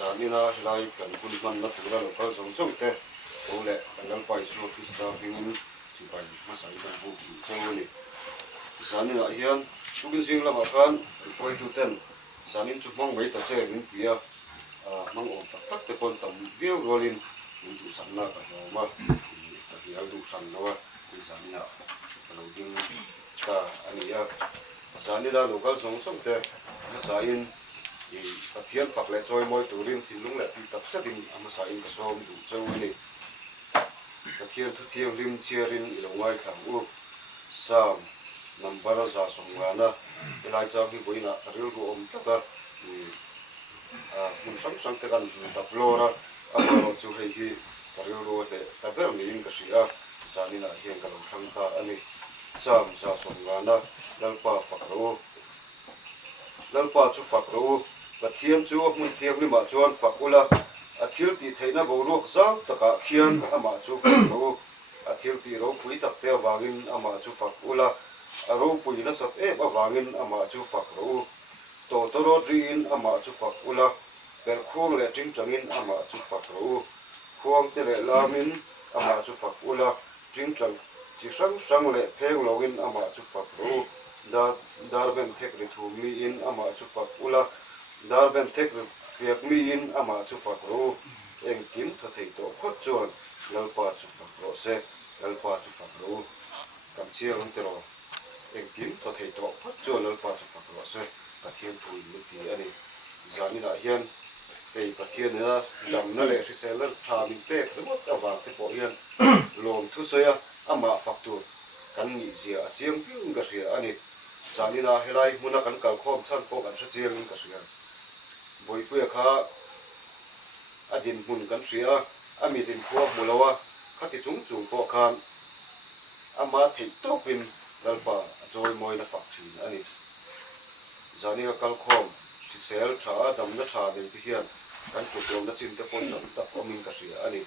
zanina lai kan kulman na tura lokal song te ole kanal pai su kista pingin chi pai masai kan bu chawni zanina hian tukin sing lama khan foi tu ten zanin chu mong mai ta che min pia mang om tak tak te pon tam viu rolin min tu sanna ka ma ta hial du san nawa zanina kalau ding ta ania zanina lokal song te masain pathian fakle choi moi turin thinlung le pi tak satin amasa in som du chawni pathian thu thiam lim chiarin ilongai khang u sam number za somngana ilai cha ki boina ril ru om taka mun sam te kan ta flora amaro chu hei hi ril ru te ta ber ni in ka sia zanina hian ka lo thang ta ani sam za somngana lalpa chu fakro pathiam chu mun thiam ni ma chuan fakula athil ti theina borok zau taka khian ama chu fakro athil ti ro pui tak te wangin ama chu fakula aro pui na sak e wangin ama chu fakro to ro rin ama chu fakula per khong le ting changin ama chu fakro khong te le lamin ama chu fakula ting chang chi sang le pheng login ama chu fakro darben thek ri thu mi in ama chu fakula darben thek riak mi in ama chu fakro eng kim tha thei to khot chon lalpa chu fakro se lalpa chu fakro kam chiang te ro eng kim tha thei to khot chon lalpa chu fakro se pathian thui lu ti ani zanina hian ei pathian na dam na le ri seller tha min te remot awa te po hian lom thu soya ama faktur kan ni zia chiang fiu nga ria ani zanina helai muna kan kal khom chan po kan chiang ka ria boi puya kha adin mun kan ria ami tin khuwa mulawa khati chung po khan ama thei to pin dalpa joy moi na fak thin ani zanina kal khom si sel tha dam na tha de hian kan tu rom na chin te pon tam ta omin ka ria ani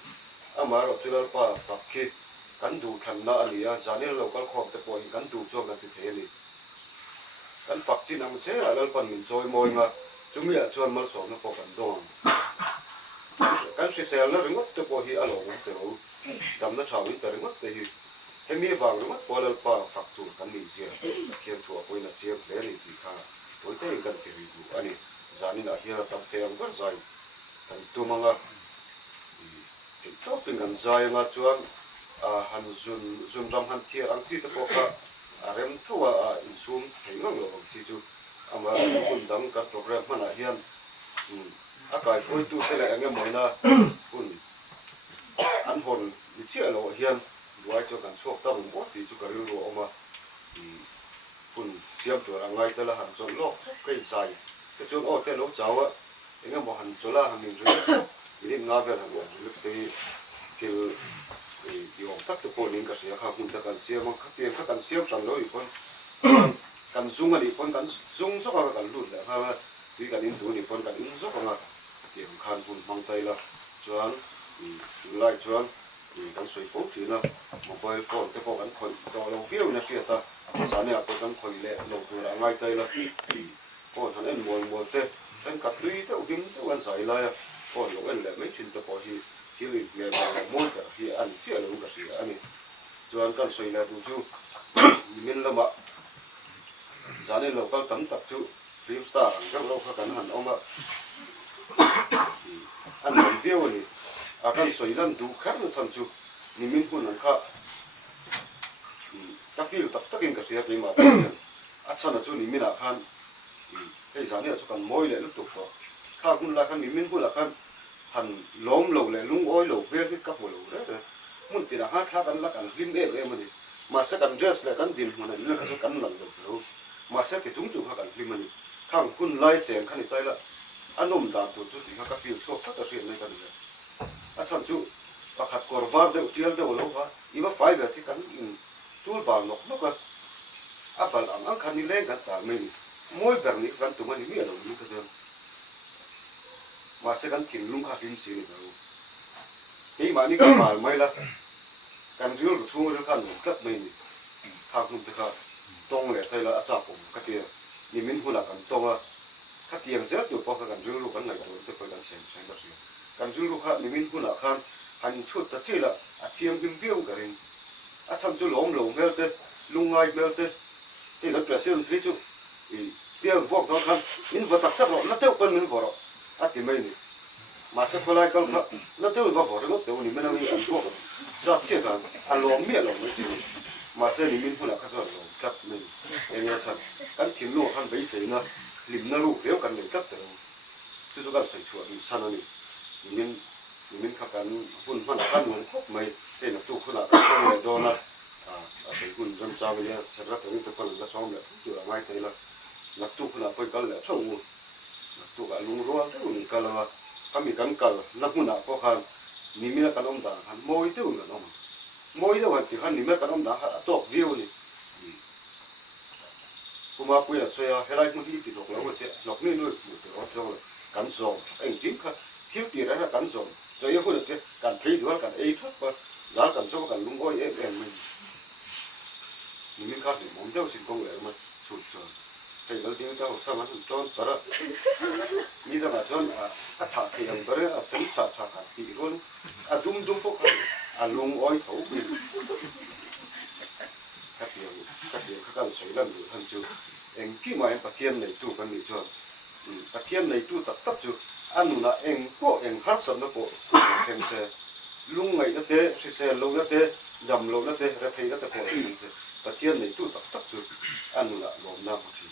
amaro chulal pa fakhi kan du than na ania zanina local khom te po kan du chok na ti theli kan fakchin ang se alal pan min joy moi nga chumi a chuan mal so na po kan don kan si sel na ringot te po hi alo te ro dam na thawin te ringot te hi hemi wang ringot polal pa faktur kan ni zia thiam thu a poina chiam le ni ti kha toi te kan ti ri bu ani zanina hiara tam te ang gar zai kan tu manga i topping kan zai nga chuan han zun ram han thiar ang chi te po kha arem thuwa in sum theilong lo chi chu ama kun dam ka program mana hian akai foi tu tele ange moina kun an hon ni chi lo hian duai chu kan chok ta rum ti chu ka ru ro oma kun siam tu rangai tela han chon lo kai sai te chun o te lo chawa inga mo han chola han min ru ni nga ver han ru sei til di ong tak te po ning ka sia kha kun ta kan siam kha kan siam sang lo i pon kan zung ani pon kan zung so ka kan lut la ha ti kan in tu ni pon kan in so ka nga ti khan pun mang tai la chuan lai chuan kan soi phone chi na mobile phone te po kan khoi to lo view na sia ta sa ne ko kan khoi le lo tu la ngai tai la ko han en mo te san ka lui te u ding te wan sai la ya ko lo en le mai chin te po hi thiếu người mà muốn cả khi ăn chưa là cả gì ăn cho ăn cần xoay là tụ chú mình là mà giá này lâu các tấm tập chú phim star các lâu các tấm hẳn ông ạ ăn làm tiêu này cần xoay lần tụ khác nữa thằng chú mình cũng ăn khác ta phim tập tất cả cái gì mà chăn là chú mình là khan cái giá này là chú cần môi lại lúc tục rồi khác cũng là khan mình cũng là khan han lom lo le lung oi lo ve ki ka po lo re mun ti na ha tha kan la kan lim e mani ma sa kan dress le kan din man le ka so kan lan lo ma sa ti chung chu ha kan lim mani khang kun lai cheng khan tai la anom da tu chu ti ha ka feel so ta ri nei kan le a chan chu pa khat kor var de tial de lo ha iba fai ga ti kan in tul bal nok nok ka apal ang khan ni le ga ta me ni moi ber ni kan tu mani mi lo ni ka mà sẽ gắn thìn lung khát phim xí này đâu, cái mà ní cái mal mai là, cái riêu của chúng tôi khăn rất mấy, khát không thể khát, tông lệ thay là áp dụng cái tiền, ni mình hula kan tong la khát tiền rất nhiều bao cái rừng lúc cái này rồi tôi phải làm xem cái gì cái rừng lúc khác mình cũng là khác hành chút tất chỉ là thiêm kim viêu cái này chăm chú lồng lồng mèo thế lung ngay mèo thế thì cái chuyện xem thấy chú tiền vóc đó khác mình vừa tắc rồi nó tiêu con mình vừa rồi thì mấy này mà sẽ có lại con khác nó tiêu vào vừa nó tiêu mình đang đi ăn vóc rất chết cả ăn lồng miệng lồng cái gì mà sẽ mình cũng là khác rồi cắt mình em nhớ thật cái thím lụa khăn bấy sấy nó lim nó rủ nếu cần mình cắt từ chú chú cần sấy chuột mình san này mình khắc cái hun hoa khăn mình mày cái là tu khuna cái này đó là sấy hun dân cha bây giờ sẽ rất là cái con là xong rồi tu là ngay thế là tu khuna phải cái là xong tu cái lung ruộng cái mình cái là kami kan kal na huna ko khan nimina kan om da han moi tu na no moi da han ti khan nimina kan om da tok view ni kuma pui la soya helai mu hi ti lok lo te lok ni nu mu te ot jong kan so eng tim kha thiếu ti ra kan so so ye hu te kan phei du kan ei thot pa la kan so kan lung oi em mình nimin kha ni mom deu sin kong le ma chu chu cái đầu tiên cho sao mà chọn đó như thế mà chọn chả thì làm đó sống chả chả thì luôn đúng đúng phúc lung oi thấu mình các điều các con sấy làm được hơn chưa em khi mà em bắt thiên này tu cái gì chọn bắt thiên này tu tập tập chưa anh là em có em hát sân nó có em sẽ lung ngày nó thế sẽ lâu nó thế dầm lâu nó thế ra thấy nó thế có em sẽ bắt thiên này tu tập tập chưa anh là lòng nam một chuyện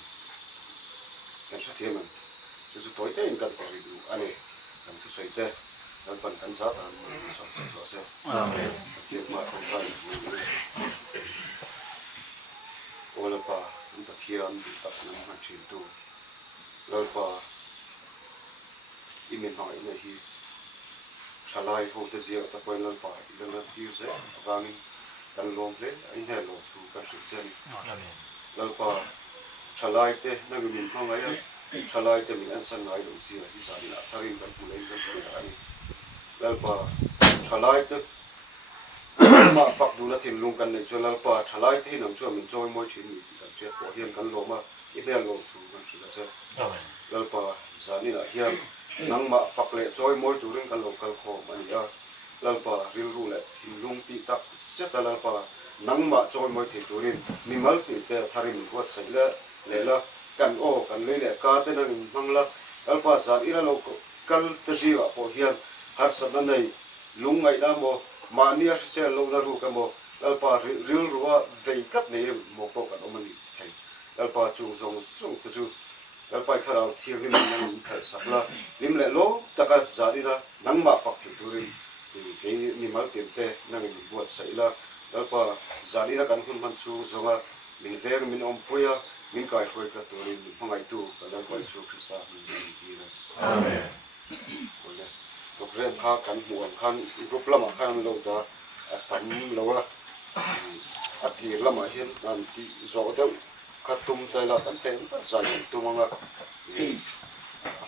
kan sa thiam man su toy te in kan ko ridu ane kan tu soi te kan pan kan sa ta so so so amen thiam ma phong kan ola pa in ta thiam di ta nam han chin tu lol pa imen ha ina hi chalai ho te zia ta ko lol pa ina tiu se avani kan lom le in he lo tu ka shi chen amen lol pa chalai te na min phong ai chalai te min an san ngai lo sia hi sa ina tharin kan pu lei kan pu ai lal pa chalai te ma fak du la thin lung kan le chalal pa chalai te nam chu min joy moi thin ni kan che ko hian kan lo ma i le lo thu kan chi la che amen lal pa zani la hian nang ma fak le joy moi tu ring kan lo kal kho man ya lal pa ril ru le thin lung ti tak se ta lal pa nang ma joy moi the tu rin mi mal ti te tharin ko sai le la kan o kan le le ka te na mangla alpa san ira lo kal te jiwa po hian har san nei lungai da mo mania se lo na ru ka mo alpa ril ruwa vei kat nei mo po kan omani thai alpa chu zong sung te chu alpa kharau thiang rim nang thai sakla lim le lo taka zarina nang ma fak thil turin ke ni mal tem te nang ni buat sai la alpa zarina kan hun man chu zonga min ver min om puya min kai khoi ka torin pangai tu kadang kai su krista min ti na amen ole to kren kha kan muam khan group lama khan lo da tam lo la ati lama hian an ti zo da khatum tai la kan ten ta zai tu manga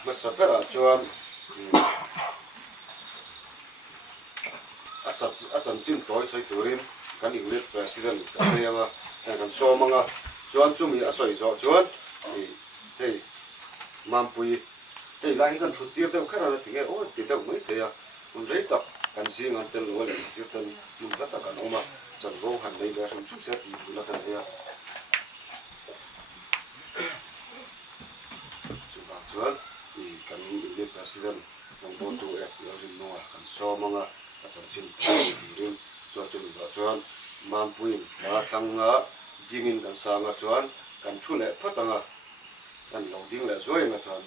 ma sapera chuan achan chin toy sai torin kan English president ka ya kan so manga chuan chu mi a soi zo chuan hey mampui hey lai kan thu tir deuh khara ti ge o ti deuh mai the ya un rei tak kan sing an tel lo le ju tan mun ka ta kan oma chan go han nei ga rum chu se ti la kan ya chuan kan le president ng bon tu f lo rin no kan so manga a chan chin ti rin chuan mampui ma thanga dingin kan sanga chuan kan thu le phatanga kan lo ding le zoi nga chuan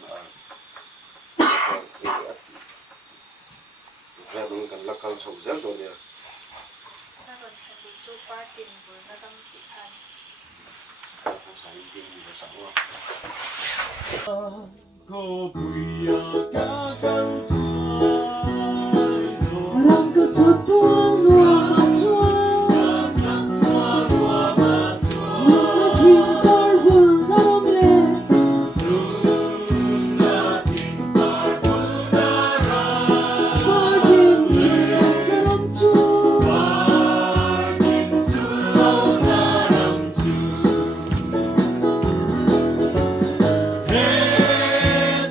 ra dong kan lakal chho zel do ne na ron chhan chu partin bul na dam ti khan sai ding le sa wa ko buya ka kan Rang ko tupuan wa chua Hey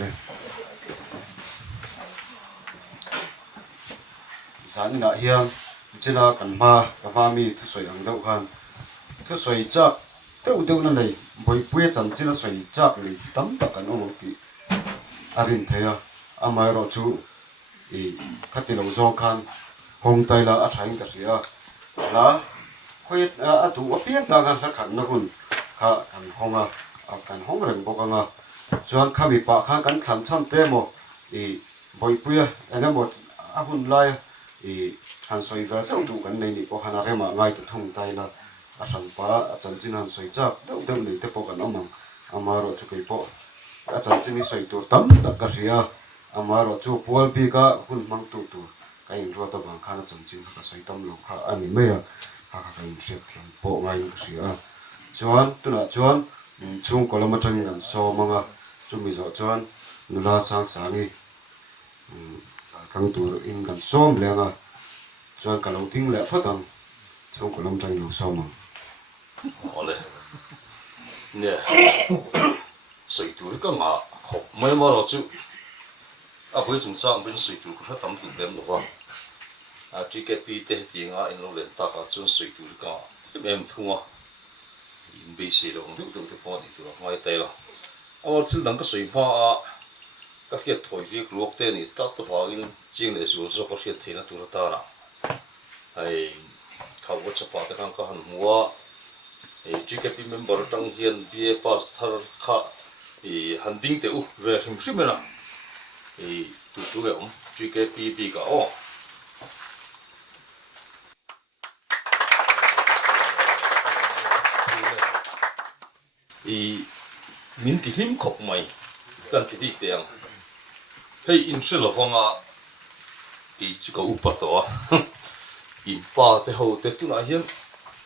này sáng nãy hiang chỉ là cần ma mi thu soi ăn đâu khan thu soi chắc đâu nó này bồi bùi chân chỉ là soi chắc này tắm tất cả nó một tí arin thế à mai rồi chú khát tiền lâu gió khan hôm tay là ăn sáng cái gì là khuyết tụ ở phía ta gan khăn nó kun khá cần hong cần hong rừng bốc chuan khá bị bạc khăn cần khăn chăn té mo bồi bùi anh em một hun lai han soi về sau tụ cần này nị bốc khăn mà ngay từ thông tay là sang pa chân chín han soi chắc đâu này té bốc cần mà rồi chú cái bốc chân chín soi tu tắm tất cả gì mà rồi chú buồn bị cả hun mang tu cái hình ruột tao bằng khăn chân chín cái soi tắm lâu khá anh mấy cái sẽ thiền bộ ngay cái gì chuan tu na chuan chung có làm một trong những số mà chúng mình rồi chuan nô la sang sáng đi căng tu in gần số mà chuan cả lâu tiếng lẽ phát tăng chung có làm trong những số mà ole nè sợi tu cái ngã học mấy mà rồi chứ với chúng ta bên sợi tu có tấm tu đem được chỉ cái pi tê tiếng in lâu lên ta cả chuan sợi tu cái em thua bị xì rồi không được thì bỏ đi thôi ngoài tay rồi chứ đằng cái sợi hoa các cái thổi việc luộc tên này tắt tôi vào in chiên để xuống sau các cái thế nó tụi nó ta là hayเขาก็จะพาไปทางกันหัวchỉ cái phim member trong hiện bia pass thar kha han ding te u về him sim na tu cái ông chỉ cái pi cả ô mình thì him khóc mày cần thì đi tiền hay in sẽ là phong chỉ có upat đó in pa te hậu te tu na hiền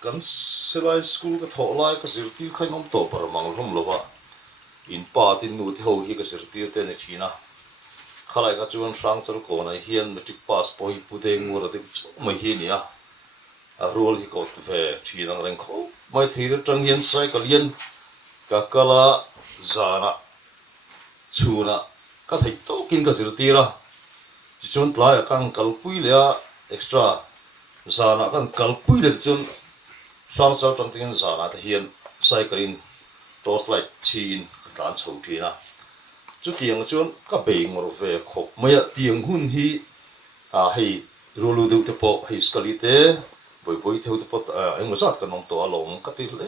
kan selai school ka tho lai ka sirti khai nom to par mang rom lova in pa tin nu the ho hi ka sirti te ne china khalai ka chuan sang char ko na hian metric pass poi pu de ngura de mai hi nia a rol hi ko tu ve china reng kho mai thir tang hian sai ka lian ka kala zana chuna ka thai to kin ka sirti ra chi chuan tlai kang kal pui le extra zana kan kal pui le chuan sang sau trong tiếng giả là thể hiện sai cái in toast like chin đàn sầu thuyền à chút tiếng chuan các bạn ngồi về khóc mấy tiếng hun hi hay rulu được tập bộ hay skalite bồi theo tập bộ anh ngồi sát cái nông tổ lồng các tiếng lẽ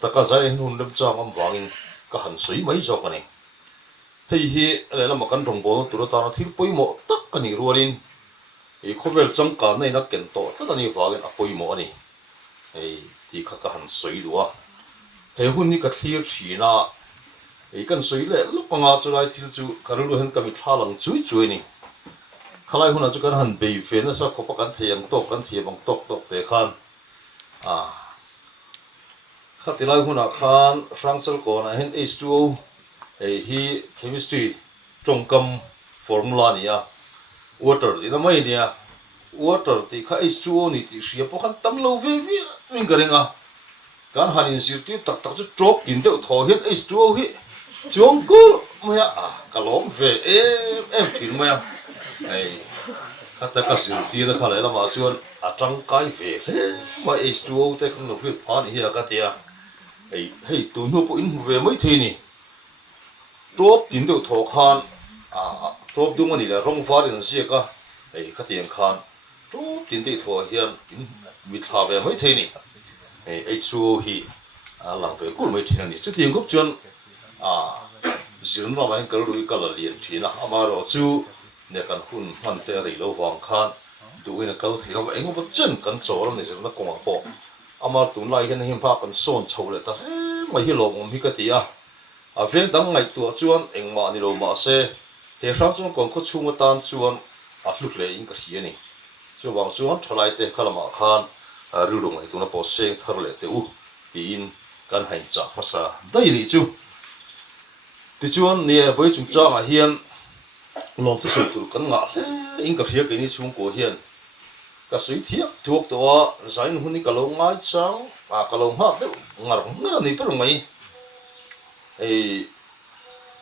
tất cả giải hun lâm trang âm vang cái hành suy mấy giờ cái này hay hi là một căn đồng bộ tụi ta nó thiếu bồi mộ tất cái này luôn thì không phải trong cái này nó kiện tổ tất cả này vang cái bồi mộ này thì các hành suy đó hệ hun ni cái thiêu chỉ na cái suy lệ lúc mà ngã cho lại thiêu chú cái lúc hen cái bị thà lăng chui này khai lại hun là chú cái hành bị phê nó sao có bắt cái thiềm bằng tóc để khan khai thì lại hun là khan sang sel còn là hen H2O hi chemistry trong cầm formula này water thì nó mấy nè water thì khai H2O này thì sẽ có khăn tăng lâu về mình cái này kan hanin sirti tak chu drop in de tho hian H2O hi chong ku maya kalom ve em thin maya ai khata ka sirti na khala la ma chuan atang kai ve ma H2O te kan no hi phan hi ka tia ai hei tu nu po in ve mai thi ni drop in de tho khan drop dung ani la rong far in sia ka ai khatiang khan drop in de tho hian in mi tha ve mai thi ni H2O hi làm về cũng mấy chuyện này, chứ tiền gốc chân dưỡng vào mấy cái lối cái là liền chuyện là mà rồi chú nhà căn hun hoàn tệ thì lâu vàng khan tụi nó câu thì nó vậy không có chân căn chỗ lắm này chứ nó cũng bỏ mà tụi này hiện hiện pháp căn son chầu lại ta mấy cái lồng mấy cái gì phiên đăng ngày tuổi chuan anh mà đi lâu mà xe thì sáng chúng còn có chung một tan chuan lúc lấy những cái gì này chú vàng chuan trở lại thì cái mà khan rưu rụng này tụi nó bỏ xe thở lại thì in căn hành trả phát sa đây là chú thì chuan nè với chúng ta mà hiền lòng cái sự tụi căn ngã in cái phía cái này chúng của hiền cái suy thiệt thuộc đó giải hun đi cái lồng ngay trắng cái lồng hát đấy ngã này phải không mày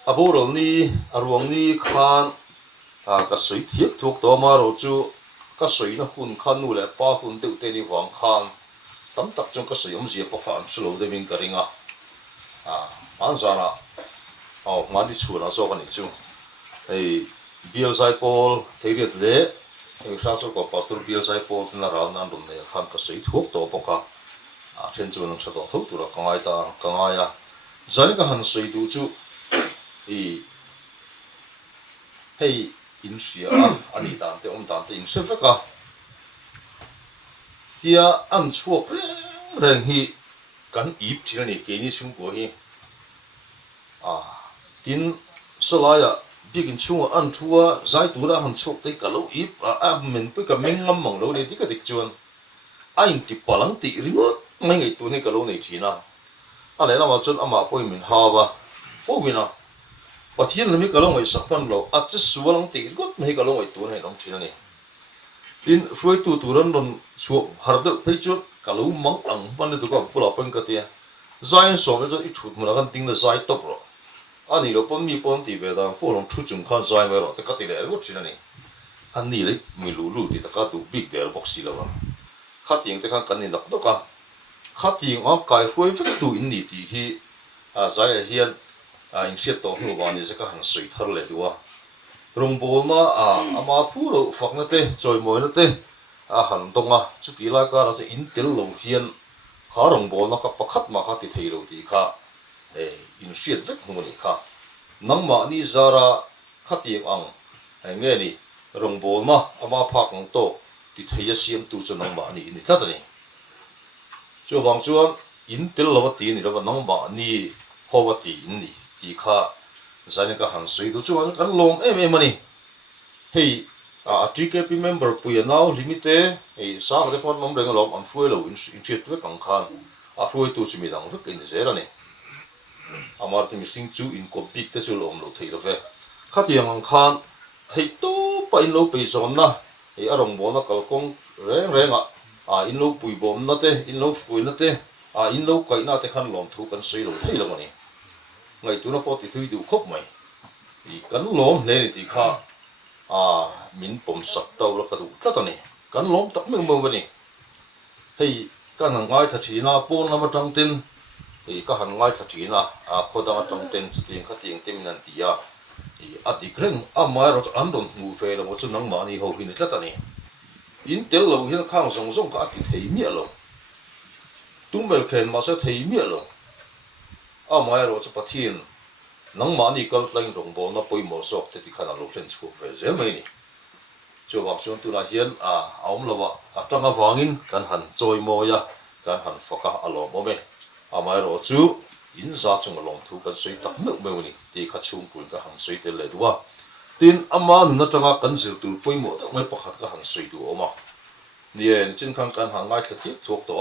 aborol ni arwang ni khan ka soi thiep thuk to ma ro chu ka soi na hun khan nu le pa hun te te ni wang khan tam tak chung ka soi zia pa khan slo de min ka ringa an zana mandi chuna zo kan chu ei bial sai pol theiret le ei sa so ko pastor bial sai pol na ra nan dum ne khan ka soi thuk to pa ka chen chu nang sa to thuk tu ra kangai ta kangaya zani ka han soi du chu ei hei in sia ani dan te dan te in se fa ka tia an chuak reng hi kan ip thil ni ke ni chung ko hi tin salaya bikin chung an thua zai tu da han chuak te ka lo ip men pe ka meng ngam mong lo ni ti ka dik chuan ain ti palang ti ringot mai ngai tu ni ka lo nei thina ale na ma chun ama poi min ha ba fo mina pathian lami ka lo ngai sakpan lo a che suwalang ti got mai ka lo ngai tu nei dong thina ni tin ruai tu turan don chu har de pe chu ka lo mang ang ban de ko pula pen ka tia zai so me zo I thut mu kan ting de zai top ro ani lo pon mi pon ti ve da fo long thu chung khan zai me ro te ka ti le ro thina ni han ni le mi lu lu ti ta ka tu big del box si lo wa kha ting te kan kan ni dak do ka kha ting a kai ruai fe tu in ni ti hi zai hian in siat to hu wa ni se ka han sui thar le duwa rong bol na ama phu lo fak na te choi moi na te han donga chu ti la ka ra che in tel lo hian kha rong bol na ka pakhat ma kha ti thei lo ti kha in siat vek hu ni kha nang ma ni zara kha ti ang nge ni rong bol na ama phak ng to ti thei siam tu chu nang ma ni ni ta ta ni chu bang chuan in tel lo ti ni lo nang ma ni ho wa ti ni ti kha zani ka han sui du chuan kan lom em ani hei TKP member puya now limite ei sa ka pon mom reng lom am fuai lo in chet ve kang khan fuai tu chumi dang ve kin zera ni amar ti missing chu in compete te chu lom lo thei lo ve khatiang ang khan thei to pa in lo pe zon na ei arong bo na kal kong reng in lo pui bom na te in lo fui na te in lo kai na te khan lom thu kan sui lo thei lo ni ngai tu na po ti thui du khop mai I kan lom le ni ti kha min pom sak taw la ka du ta ta ni kan lom tak meng mo ni hei kan ngai tha chi na pon na ma tang tin hei ka han ngai tha chi na khoda ma tang tin chu ting kha ting tim nan ti ya I ati kreng ma ro an don mu fe lo chu nang ma ni ho hin ta ta ni in tel lo hin khang song song ka ti thei mi lo tum bel khen ma sa thei mi lo ma ro chu pathin nang ma ni kal tlang rong bo na poi mo sok te ti khana lo thlen chu ve zel mai ni chu wa chuan tu la hian aum lo wa atanga wangin kan han choi mo ya kan han foka alo mo me mai ro chu in za chung long thu kan soi tak me me ni ti kha chung pul ka han soi te le duwa tin ama na tanga kan zil tu poi mo tak mai pakhat ka han soi du oma nien chin khang kan han ngai thla thi thok to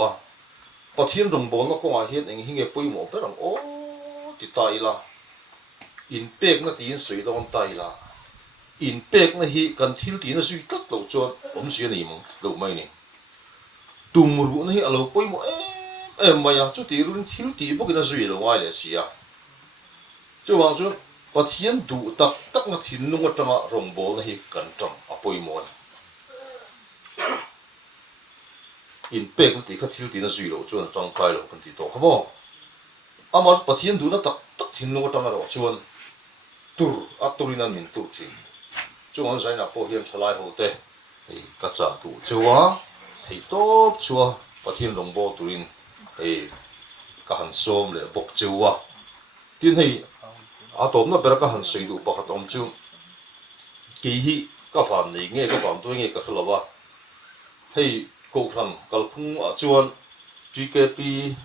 pathian rong bo na ko a hian eng hinge poi mo pe rang ti tai la in pek na tin sui don tai la in pek na hi kan thil ti na sui tak lo chuan om sia ni mong lo mai ni tum ru na hi alo poi mo maya chu ti run thil ti bo kina sui lo ngai le sia chu wang chu pathian du tak tak na thin nu atanga rong bol na hi kan tang a poi mo in pek na ti kha thil ti na sui lo chuan tang kai lo kan ti to kha bo ama pathian du na tak tak thin nu atanga ro chuan tur aturina min tur chi chuan zai na po hian thalai ho te ei ka cha tu chuwa thei top chuwa pathian long bo turin ei ka han som le bok chuwa tin hei atom na bera ka han sei du pakhat om chu ki hi ka fam nei nge ka fam tu nge ka khlowa hei ko thang kalphung chuan GKP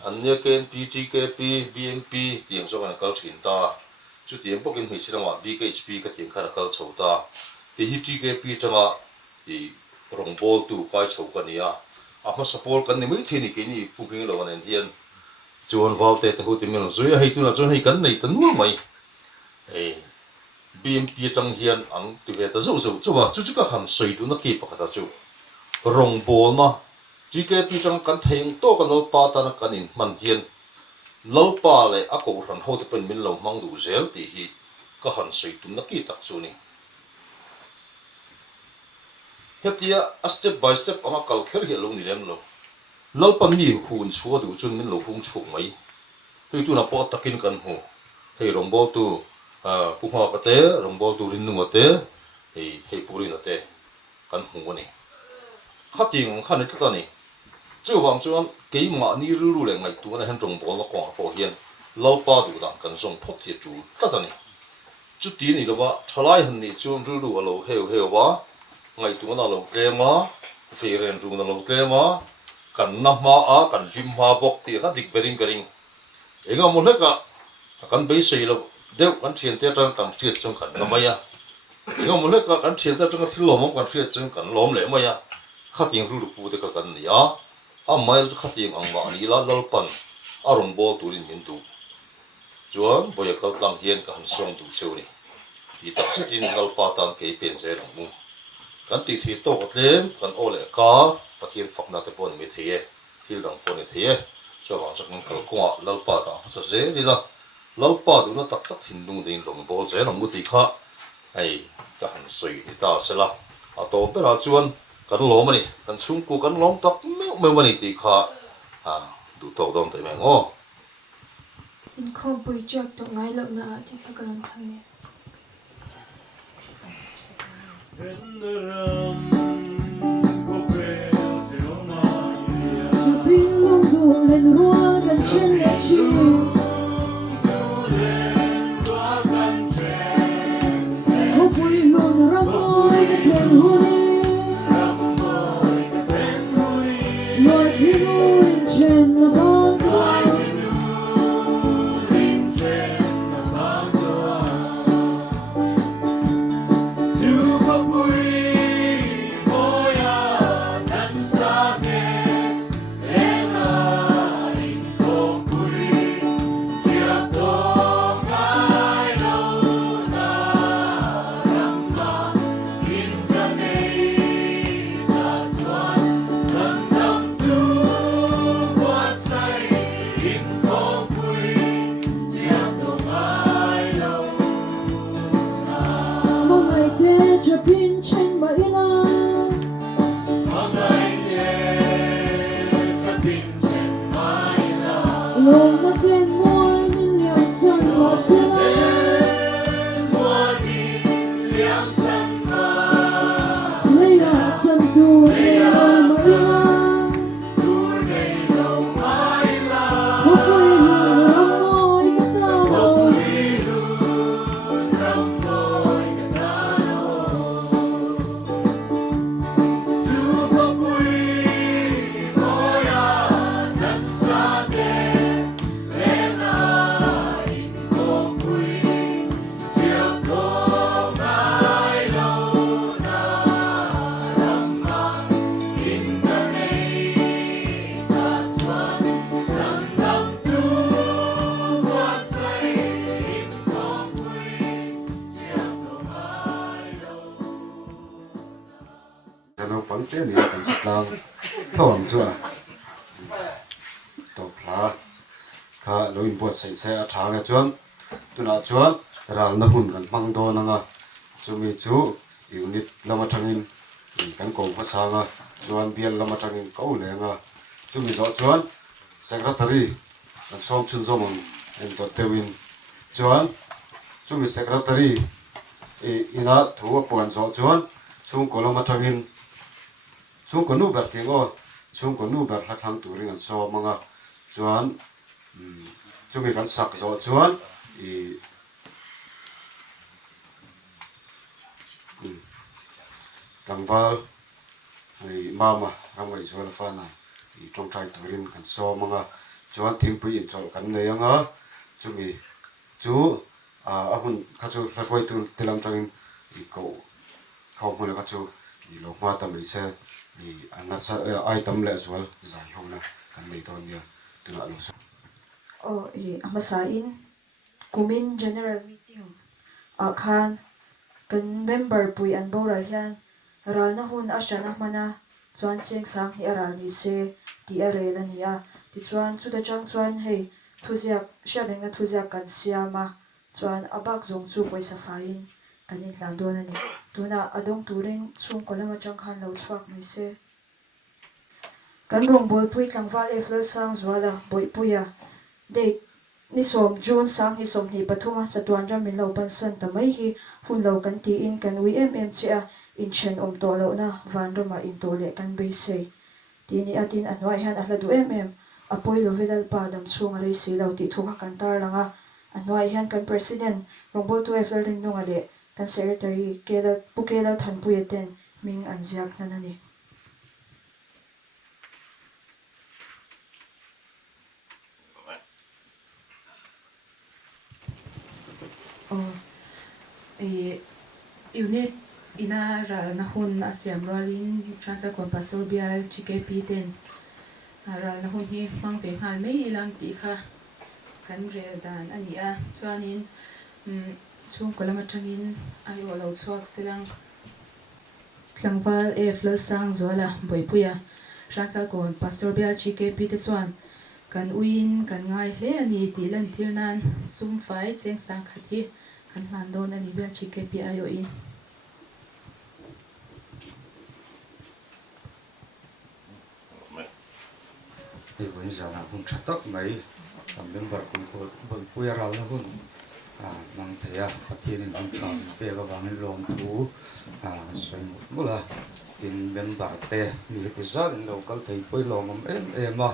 anya ken PGKP BMP tiang so kan kal thin ta chu tiang pokin hi sirama BKHP ka tiang khara kal chhota ti hi GKP changa I rong bol tu kai chho ka nia ama support kan ni mai thini ke ni puking lo an hian chuan valte te hu ti mel zui hei tu na chuan hei kan nei tan nu mai BMP chang hian ang ti ve ta zo zo chuwa chu ka han soi tu na ki pakata chu rong bol na GKP chang kan theng to kan lo pa ta na kanin man hian lo pa le a ko ran ho te pen min lo mang du zel ti hi ka han sei tum na ki tak chu ni hetia a step by step ama kal kher hi lo ni lem lo lalpan mi hun chua du chun min lo hung chuk mai tui tu na po takin kan hu hei rombo tu pu ha ka te rombo tu rin nu te hei puri na te kan hu ni khating khan ta ni chu wang chuan ke ma ni ru ru le ngai tu na han rong bol na ko fo hian lau pa du dang kan song phot hi chu ta ni chu ti ni lo wa thalai han ni chuan ru ru lo heu wa ngai tu na lo ke ma fe ren ru na lo ke ma kan na ma a kan lim ma bok ti ka dik bering kering enga mo leka kan be sei lo deu kan thian te tang kan thiet chung kan na maya enga mo leka kan thian te tang thil lom kan thiet chung kan lom le maya khating ru ru pu te ka kan ni a mai chu khating ang ma ni la lal pan a rong bo turin min tu chuan boya kal tang hian ka han song tu cheu ni ti tak sitin gal pa tang ke pen se rang mu kan ti thi to tlem kan ole ka pathian fakna te pon mi theye thil dang pon ni theye cho wang sak kal ko lal pa ta sa se ni la lal pa du na tak tak thin dung dein rong bol se rang mu ti kha ai ka han soi ni ta se la a to pe ra chuan kan lom ani kan chung ku kan lom tak me mani ti kha du to dom te me ngo in không bùi chắc tụ ngay lợn nạ thì phải cần thằng này Cho pin lông dù lên hoa gần trên lệ chiều có vui luôn rắm môi cái thuyền hôn Lord khi nuôi trên là con toi Lord nó tên muôn min liang san hoa sila lấy ra chân tu lấy la có vui luôn rắm môi cái ta nó vẫn thế này cần thật là thòng chưa tổ phá khá lối bột sành xe trả cái chuan tu nãy chuan ra nó hùnกันmang đồ nè chú mi chú unit lama thangin kan ko fa sanga chuan bial lama thangin ko le nga chú mi zo chuan secretary kan som chun zo mon en to tewin chuan chú mi secretary ina thu puan zo chuan chung ko lama thangin chung ko nu ber ki ngo chung ko nu ber hathang turing an so manga chuan chú mi kan sak zo chuan tangval mama ramai zual fana trong trai turin kan so manga chuan thingpui in chol kan nei anga chumi chu ahun khachu hlawai tu tilam tangin ko khau hmuna khachu lo ma ta mai se anasa item le zual zai hona kan nei ton ya tuna lo so amasain kumin general meeting khan kan member pui an boral hian ralna hun ashana mana chuan cheng sang ni aral ni se ti arel ania ti chuan chu da chang chuan hei thuziak sharenga thuziak kan siama chuan abak zong chu poisa fain kanin hlan don ani tuna adong turin chung kolama tang khan lo chuak mai se kan rong bol pui tlangwal eflal sang zwala boipuya date ni som June sang ni som ni pathuma chatuan ramin lo bansan tamai hi hun lo kan ti in kan chia in chen om to lo na van roma in to le kan be se ti ni atin anwai han ahladu apoi lo velal pa dam chung ari si lo ti thuka kan tar langa anwai han kan president rongbol tu eflal ring nunga le kan secretary kela pukela thanpuyeten ming anjiak nanani unit ina ral na hun asiam rolin transa kon pastor bial chike piten ral na hun hi mang pe khan mai ilang ti kha kan rel dan ania chuanin chung kolama thangin ayo lo chuak silang tlangwal e flal sang zola boipuya transa kon pastor bial chike pite chuan kan uin kan ngai hle ani ti lan thirnan sum fai cheng sang khathi kan hlan don ani bial chike pi ayo in thì bây giờ là không chắc tóc mấy làm bên bờ cùng thôi bận quay ra là không mang thế phát hiện nên ông chọn về các bạn nên làm thú xoay một bữa là in bên bờ tè thì cái giá đến đâu có thể quay lòng em mà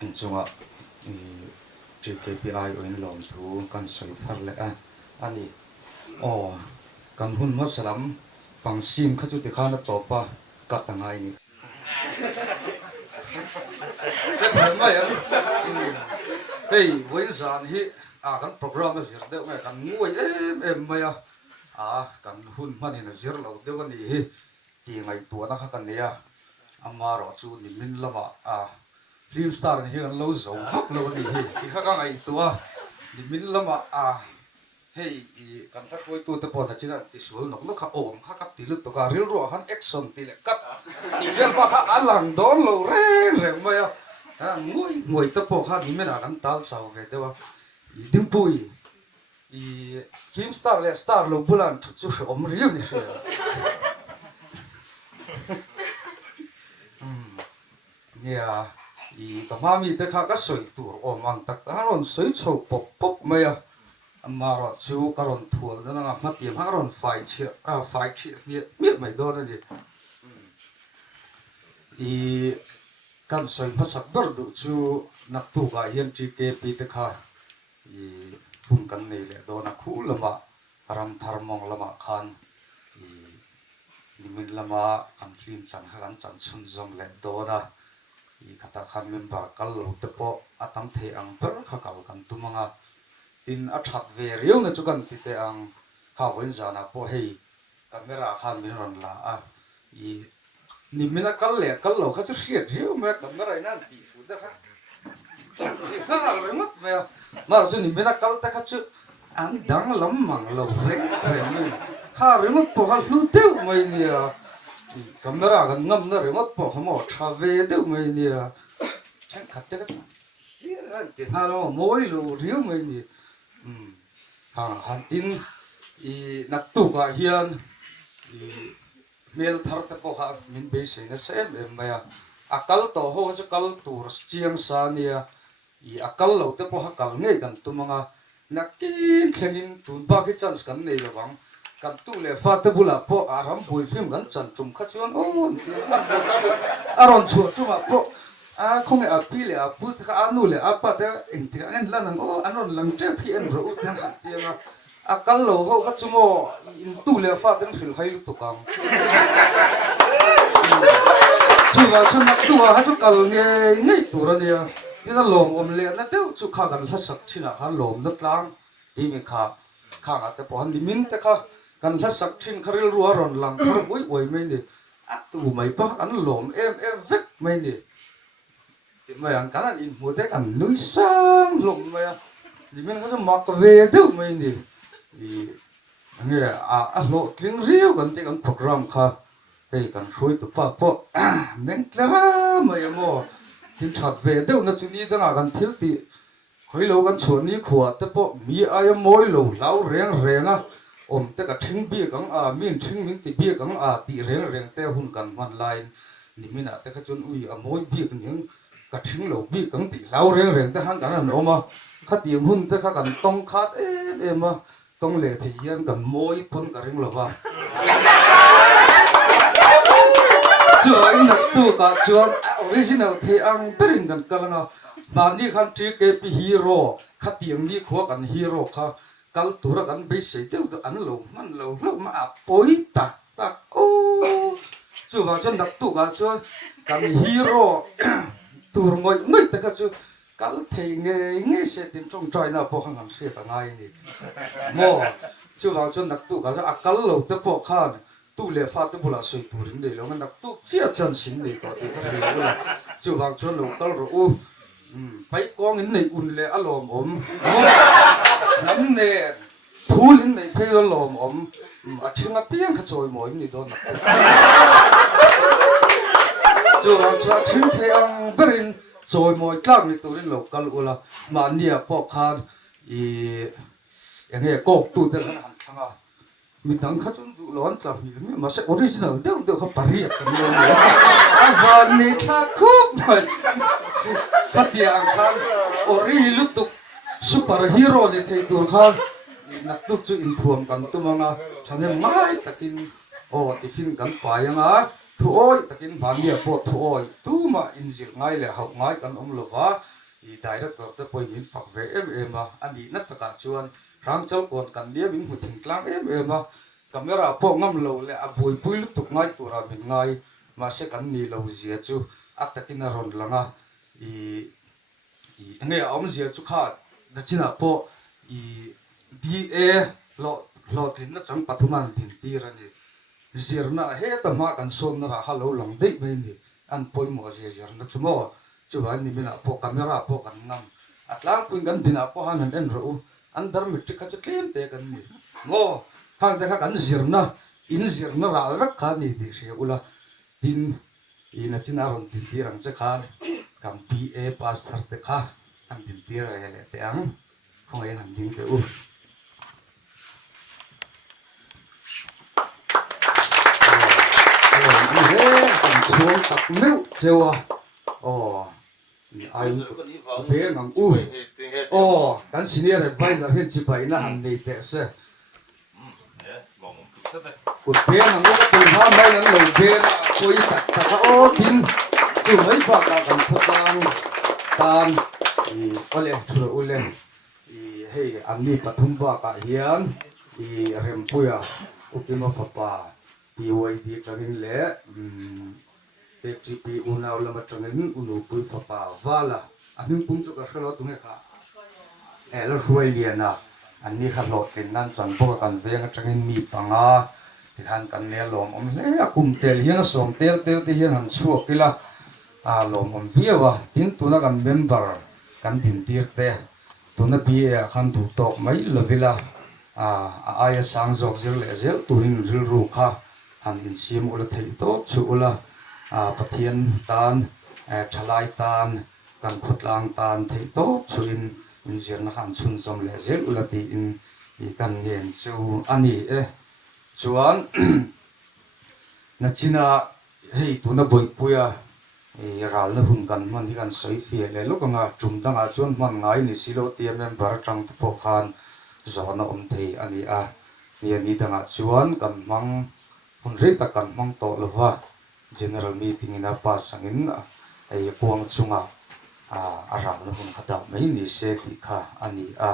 in chung ạ chỉ KPI ở in làm thú cần xoay thật lẽ anh ấy cần hun mất lắm bằng sim khát chút thì khá là tốt pa cắt tăng ai nhỉ cái mày hey với sản hi cái program là gì đấy mày cần ngồi em mày cần hun mà này là gì lâu đấy cái này thì ngày tuổi nó khác cái này mà rồi chú thì mình làm film star này cái lâu rồi khác lâu cái này thì khác cái ngày tuổi thì mình làm hey kan ta koi tu te pon na china ti sul nok nok kha om kha kap ti lu to ka ril ro han action ti le kat ni vel pa kha alang don lo re ma ya ngoi te po kha ni me na kan tal sau ve de wa i dim pui i film star le star lo bulan chu chu om ril ni se nia i ka ma mi te kha ka soi tur om ang tak ta ron soi chho pop pop ma ya mà rồi chú các con thua nó là mất tiền các con phải chịu biết mày đó là gì thì căn xoay phát sắc bớt được chú nạp tụ cái hiện chỉ cái bị thế khai thì phun căn này là đó là cũ là mà ram thar mong là mà khan thì mình là mà căn phim chẳng hạn chẳng xuân dòng lại đó là thì kata khan mình bảo cái lỗ tập bộ atam thế ang bớt khá cao căn tu mang tin a that ve riu na chu kan ti te ang kha wen za na po hei camera khan min ron la i ni mina kal le kal lo kha chu riet riu me camera ina ti fu da kha re mat me ma chu ni mina kal ta kha chu ang dang lam mang lo re ni kha re mat po kha lu teu mai ni camera kan ngam na re mat po kha mo tha ve teu mai ni chang khat te ka ti ha lo moi lo riu mai ni han tin i nak tu ka hian i mel thar ta po ha min be se na sem em maya akal to ho chu kal tur chiang sa nia i akal lo te po ha kal ngei kan tu manga nakin thengin tun ba ki chance kan nei lawang kan tu le fa te bula po aram bul film kan chan chum kha chuan aron chu tu ma po không ai pi le pu ka anu le apa te engti an lan an anon lang tre phi en ro nan ha tianga akal lo ho ka chumo in tu le fa ten phil hai tu kam chu wa chan nak tu ha chu kal nge ngei tu ra nia ina lom om le na te chu kha kan hasak thina ha lom na tlang ti mi kha nga te po han di min te kha kan hasak thin kharil ru aron lang khar boi oi mai ni tu mai pa an lom em vek mai ni mày ăn cái này mua thế ăn núi sang lùng mày thì mình có thể mặc về đâu mày nè thì nghe lộ tiếng riu còn tiếng program kha đây còn khui tụ pa po mình ra mày mua thì thật về đâu nó chỉ đi đó là còn thiếu thì hoi lo kan chuan ni khuwa te po mi ai moi lo lau reng a om te ka thing bi kang a min thing min ti bi kang a ti reng te hun kan man lai ni mina te ka chun ui a moi bi kang ka thing lo bi kang ti lau reng te han kan an oma kha ti hun te kha kan tong khat em a tong le thi yan kan moi pon ka ring lo ba chuan na tu ka chuan original the ang terin kan kalanga mani khan tri ke pi hero khatiang ni kho kan hero kha kal tura kan be se te an lo man lo ma poi tak o chu ba chuan dak tu ka chuan kan hero tur ngoi ta ka chu kal thei nge se tin trong trai na po khang se ta ngai ni mo chu ba chuan dak tu ka akal lo te po khan tu le fa te bula soi turin de lo ngan tu chia chan sin le to te ka le chu bang chuan lo kal ro u pai kong in nei un le alom om nam ne thul in nei phei alom om a thinga piang kha choi moi ni do na chu bang chuan thing the ang berin choi moi tlang ni turin lo kal ula ma nia po khan I enge kok tu te han thanga mi dang kha chun du lon tla mi ma se original de kha pari at ni a van ni tha khup mai khatia ang khan ori lutuk superhero ni thei tur khan nak tu chu in thuam kan tu manga chane mai takin o ti fin kan payanga thu oi takin bania po thu oi tu ma in zir ngai le hau ngai kan om lova I director te poi min fak ve em a ani na taka chuan rang chal kon kan lia min hu thing tlang em a camera po ngam lo le a bui pui lu tuk ngai tura min ngai ma se kan ni lo zia chu atakin a ron langa I nge om zia chu kha da china po ba lo tin na chang pathuman tin tirani zirna he ta ma kan som na ra halo long dei me ni an poi mo zirna chu mo chu ba ni mina po camera po kan ngam atlang pun kan dina po han en ro andar mitri kha chu tlem te kan ni mo hang te kha kan zirna in zirna ra rak kha ni ti se ula tin ina china ron tin ti rang che kha kam ba pass thar te kha an tin ti ra hele te ang khong ai han ding te u chuông tak meu chewa o ai be ngam u o kan senior advisor hen chi pai na han nei te se u be ngam ko tu ha mai nan lo be koi tak tak o tin chu mai fa ka kan photang tan ole thur ule hei anni pathum ba ka hian rempuya ukima papa PYD trangin le PGP unaw lama trangin unu pui papa wala aning pum chu ka khalo tunge kha el hueliana anni khalo tin nan chan po kan venga trangin mi panga han kan ne lom om le akum tel hian som tel te hian han chu kila a lom om viwa tin tuna kan member kan din tir te tuna pi khan du tok mai lovila ai sang jok zir le zel turin ril ru kha han in sim ula thei to chu ula pathian tan thalai tan kan khutlang tan thei to chu in zir na khan chun som le zel ula ti in kan ngen chu ani chuan na china hei tuna boi puya ral na hun kan man hi kan soi fie le lo kanga chum danga chuan man ngai ni silo ti member tang po khan zona om thei ani a ni danga chuan kan mang hun re ta kan mang to lova general meeting ina pa sangin ai puang chunga aral na hun khada mai ni se ti kha ani a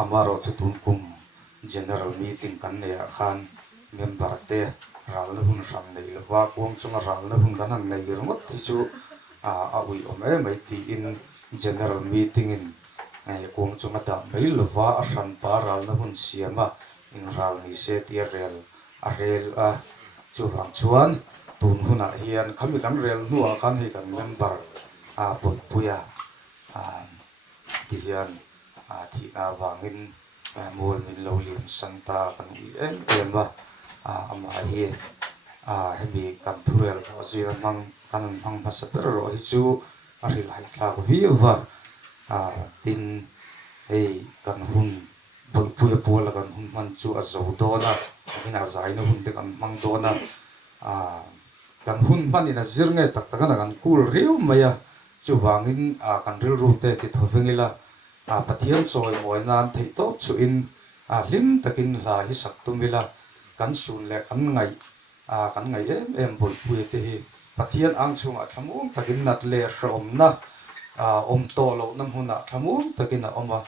amaro chutun kum general meeting kan ne khan member te ral na hun ram nei lova puang chunga ral na hun kan nei rongot ti chu a ui ome mai ti in general meeting in ai puang chunga da mai lova a ran pa ral na hun siama in ral ni se ti rel a rel a chuang chuan tun huna hian khami kan rel nuwa khan hi kan member pot puya ti hian thi na wangin mol min lo lim santa kan em ba ama hi hemi kan thurel zira mang kan mang pasaper ro hi chu a ri lai thla vi wa tin hey kan hun bul puya pula kan hun man chu a zo dona ina zai na hun te kan mang dona kan hun man ina zir ngai tak tak na kan kul riu maya chu wangin kan ril ru te ti thovengila pathian soi moi nan thei to chu in lim takin la hi sak tumila kan sun le kan ngai em bul puya te hi pathian ang chunga thamum takin nat le rom na om to lo nam huna thamum takin oma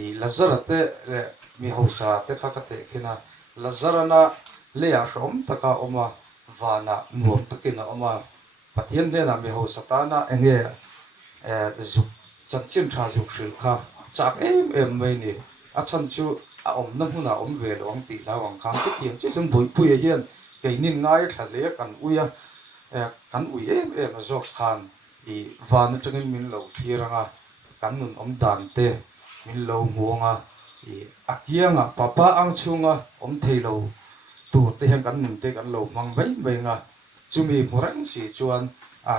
i lazarate le mi hosa te khakate kina lazarana le ya rom taka oma vana nuam takina oma pathian de na mi hosa tana enge zu chanchin tha zu khil kha chak em mai ni a chan chu om nam huna om ve lo ang ti la wang khang ti tiang chi sum bui pui hian ke nin ngai thale kan uya kan ui em zo khan i van tengin min lo thiranga kan nun om dan te min lo muanga i akianga papa ang chunga om theilo tu te hian kan nun te kan lo mang bai nga chumi murang si chuan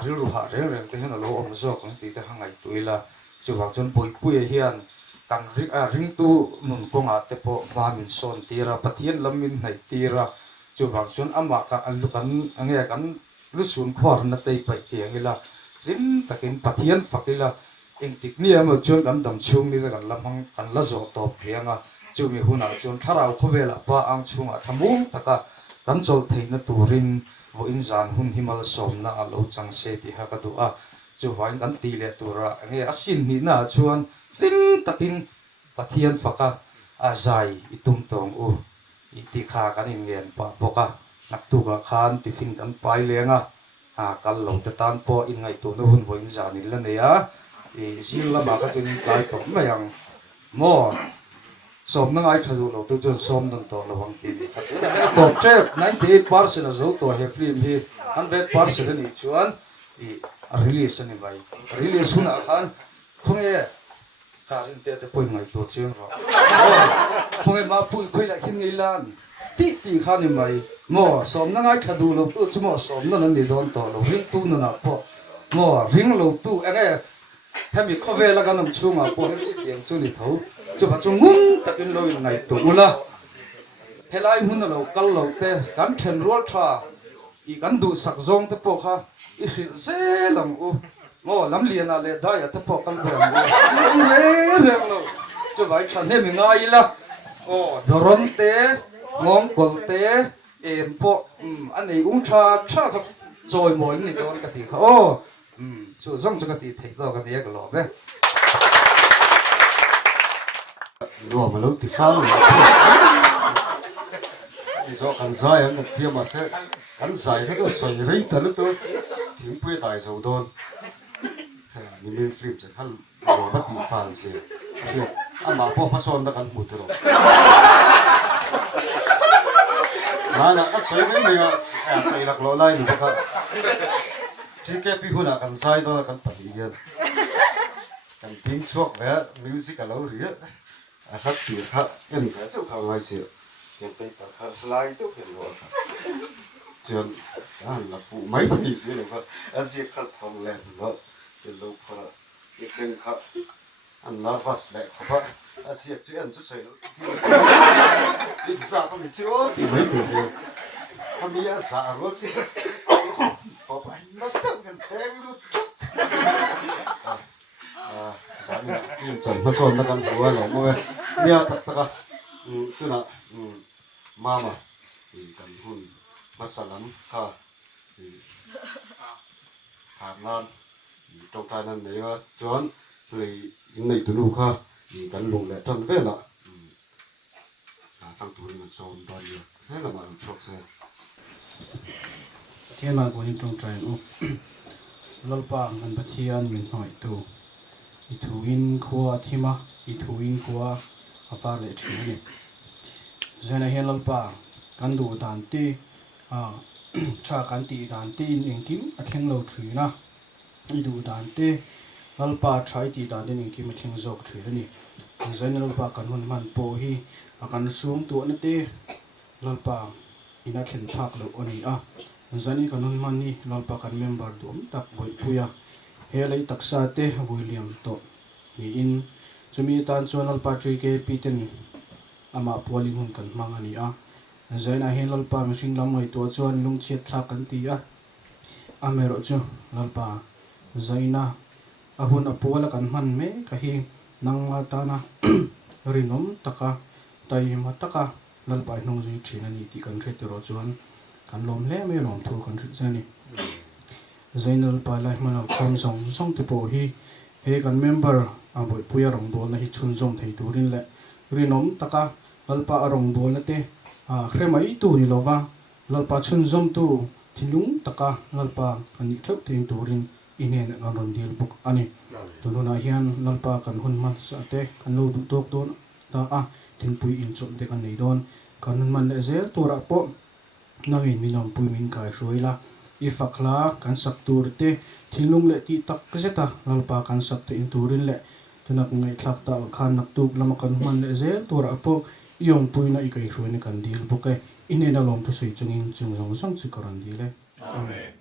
ril ha reng te hian lo om zo kan ti te hangai tuila chuwang chon pui pui hian kan ring tu nun konga te po ma min son tira pathian lamin nai tira chuwang chon ama ka alu kan ange kan lu sun khwar na tei pai tiangila rim takin pathian fakila engtik ni ama chon kan dam chung ni kan lamang kan la zo to phianga chumi huna chon tharau khowela pa ang chunga thamung taka kan chol theina turin vo in zan hun himal somna alo changse ti ha ka du a chu wain kan ti le tura ange asin ni na chuan rim takin pathian faka azai itum tong u iti kha kan in ngen pa boka naktu ka khan tifin kan pai lenga kal lo te tan po in ngai tu no hun vo in zan in la ne ya i zil la ma ka tin lai to mayang mo som na ngai thadu lo tu chon som nan to lo wang ti ni to tre 98% zo to he film hi 100% ni chuan i release ni bai release huna khan khunge karin te te poi ngai to chiang ro khunge ma pui khoi la khin ngai lan ti khan ni mai mo som na ngai thadu lo tu chumo som na nan ni don to lo ring tu na po mo ring lo tu age hemi khove la ganam chunga po hem chi tiang chu ni tho chu ba chu ngun takin lo in ngai tu ula helai hun lo kal lo te kan then rol tha i kan du sak zong te po kha i hril se lam u mo lam liana le da ya te po kal bo re lo chu bai chan he mi ngai la o doron te ngom kol te em po anei ung tha kha joy moi ni don ka ti kha o chu zong chu ka ti thei do ka dia ka lo ve lo ma lo ti fa lo i zo kan zai an ti ma se kan zai he ko soi rei ta lu to thing pui tai zo don ni min flip se hal lo ba ti fa se ama po pa son da kan mu to na ka soi me me sai lak lo lai ni ka ti ke pi huna kan zai do kan pa hi kan ting chuak ve music alo ri hát tiền hát em cái số hàng ngày xưa em phải tập hát lại tốt hơn rồi chuyện là phụ mấy gì xưa này vậy anh sẽ khát phòng lên rồi từ lâu qua cái kênh khát anh là phát lại khát anh sẽ chuyện chút sợi đi ra không bị chịu thì mấy tuổi rồi anh đi ăn giả rồi chứ bảo anh nó tự nhiên thêm luôn chút sami chan mason na kan buwa lo mo nia tak taka tuna mama kan hun masalam ka khanan trong tai nan nei wa chon lei in nei tu lu kha kan lung le tan ve la thang tu man son ta ni he la ma chok se thiên ma ko in trong trai u lalpa ngan pathian min hoi tu i thu in khua thima i thu in khua afa le thini zena hian lalpa kan du dan ti cha kan ti dan ti in engkim a thleng lo thina i du dan ti lalpa thai ti dan in engkim a thleng zok thini zena lalpa kan hun man po hi akan sum tu na te lalpa ina khen thak lo oni a zani kan hun man ni lalpa kan member dum tak boi puya he lai taksa te William to ni in chumi tan chuan lalpa JKP ten ama pualing hun kan hmang ani a zaina hin lalpa mihring lam ngai to chuan lungchiat thla kan ti a amero chu lalpa zaina ahun apuala kan man me ka hi nangma tana rinom taka taima taka lalpa hnung zui thina ni ti kan thret ro chuan kan lom le me lom thu kan thret zani zainal pa lai mana khom song song te po hi he kan member a boi puya rong bol na hi chun zong thei turin le rinom taka lalpa arong bol na te a khremai tu ni lova lalpa chun zom tu thilung taka lalpa kan ni thok te turin inen ngan ron dil buk ani tununa hian lalpa kan hun man sa te kan lo du tok don ta a tin pui in chom te kan nei don kan hun man le zel tura po nawin minom pui min kai roila ifakla kan sak tur te thilung le ti tak zeta lalpa kan sak te in turin le tunak ngai thlak ta khan nak tuk lama kan man le zel tura po iong pui na ikai roina kan dil bukai inen alom tu sei chungin chung zong sang chu karan dile Amen.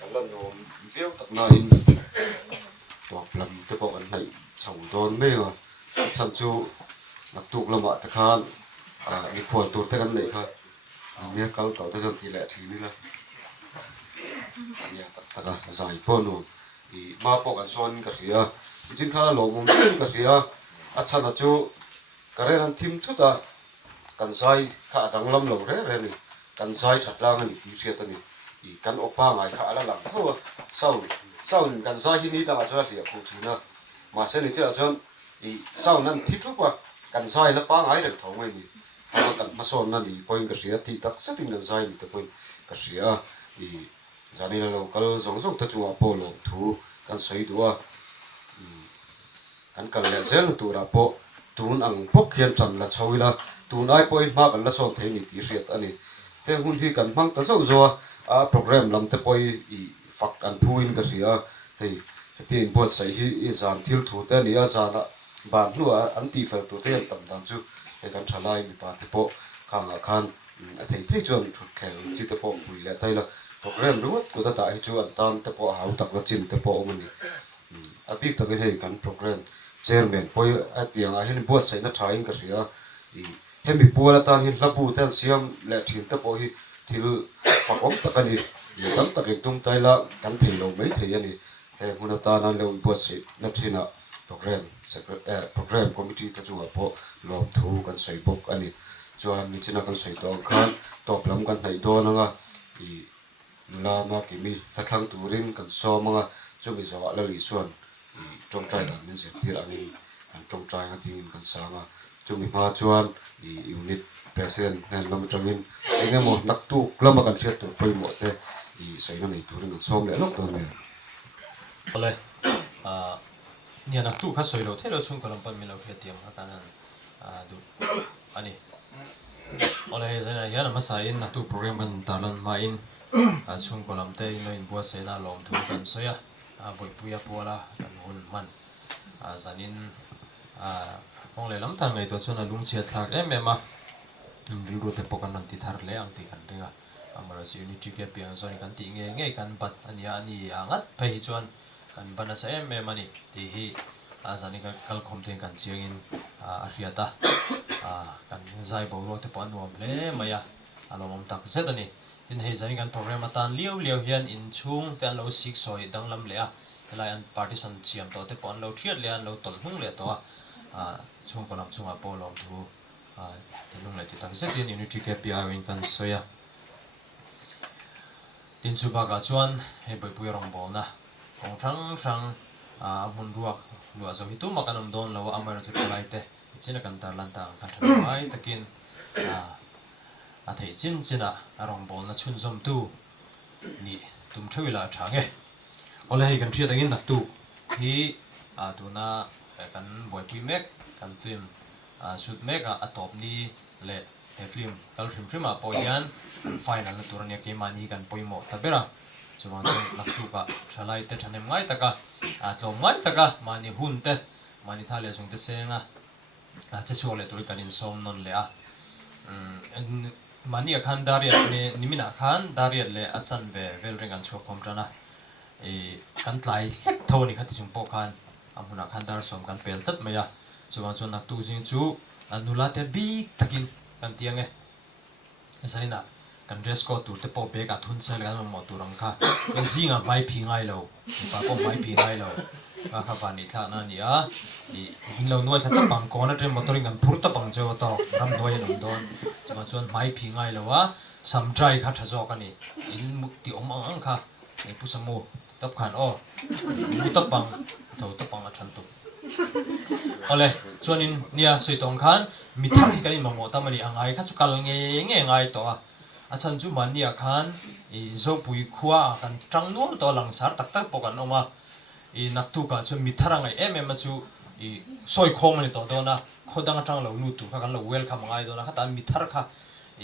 kan lan nom view tak na in to plan te po an nei chau don me wa chan chu nak tuk lama ta khan ni khol tur te kan nei kha ne kal to te jon ti le thi ni la ya tak ta zai po no i ma po kan son ka ria i chin kha lo mum ka ria a chan a chu kare ran thim thu ta kan sai kha dang lam lo re re ni kan sai that lang ni ti ria ta ni i kan opa ngai kha ala lang tho sau kan sai hi ni ta ga cha ria khu thina ma se ni cha jon i sau nan thi thu pa kan sai la pa ngai re thong mai ni ha kan ma son na ni point ka ria ti tak sa tin kan sai ni te point ka ria i zani la local zong ta chu po lo thu kan soi duwa kan kal le zel tu ra po tun ang pok khian chan la chawila tun ai poi ma kan la som the ni ti riat ani he hun hi kan mang ta zo zo a program lam te poi i fak an phuin ka ria hei tin bo sai hi i zan thil thu te ni a zana ban nu an ti fer tu te tam dam chu he kan thalai mi pa te po khang a khan a thei chon thut khel chi te po pui le tai la program ruat ko ta hi chu an tan te po hau tak la chin te po mani a big ta hei kan program chairman poi a tiang a hen bo sai na thain ka ria i hemi puala tan hin labu tan siam le thin te po hi thil fakom takani le tam takin tum taila kan thei lo mai thei ani he huna ta nan le bo sai na thina program secretary program committee ta chu po lom thu kan sei bok ani chuan ni china kan sei to khan top lam kan thei do na nga i lama kimi thlang turin kan so manga chumi zawa la li suan i tong trai la min se tir ani an tong trai nga tin kan sanga chumi ma chuan i unit president han lam tramin engemo nak tu lama kan fiat to poi mo te i sei na nei turin kan som le lok to ne ole nia nak tu kha soi lo thelo chung kolam pan mi lo khia tiam ha kanan du ani ole zena yana masain nak tu program ban talan ma in chung kolam te in lo in bua se na lom thu kan soya boi puya pola kan hun man zanin ong le lam tang nei to chuna lung chia thak em em a bil ro te pokan nan ti thar le ang ti kan ringa amara si unity ke piang zoni kan ti nge kan bat ania ani angat phei chuan kan bana sa em em ani ti hi zani kal khom te kan chiangin a riata kan zai bo ro te pon nuam le maya alomom tak zet ani in hei zani kan program atan liu hian in chung ten lo sik soi dang lam le a helai an partisan chiam to te pon lo thiat le an lo tol hung le to chung kolam chunga polom thu te lung le ti tak zet in unity ke pi awin kan soya tin chu ba ga chuan he boi pui rong bo na kong thang mun ruak lua zo hitu makanam don lo amar chu thlai te china kan tar lan ta kan thang mai takin a thei china rong bo na chun zom tu ni tum thawila thange ole hei kan thia dangin nak tu hi tuna kan boi pui mek kan film shoot mek a top ni le he film kal film a poyan final na turania ke mani kan poimo tabera chuan nak tu ka thalai te thanem ngai taka tlom ngai taka mani hun te mani thale sung te senga che sole tur kan in som non le a mani a khan dariat ne nimina khan dariat le achan ve vel ring an chok kom tana e kan tlai hlek thoni khati chung po khan amuna khan dar som kan pel tat maya chuan nak tu jing chu anula te big takin kan tiange esaina kan dress code tur te po be ka thun sel kan mo turang kha kan zinga mai phi ngai lo pa ko mai phi ngai lo ka kha fani tha na ni a i lo no tha ta pang ko na tre motoring kan phur ta pang jo to ram doi nom don chuan mai phi ngai lo wa sam trai kha tha zo ka ni in mukti om ang kha e pu samu tap khan o mu ta pang to ta pang a than tu ole chuanin nia soi tong khan mi thar hi kan ma mo ta mani angai kha chu kal nge ngai to a achan chu mania khan i zo pui khuwa kan tang no to lang sar tak tak pokan oma i naktu ka chu mitharangai em chu i soi khom ni to dona khodang tang lo nu tu ka kan lo welcome ngai dona kha tan mithar kha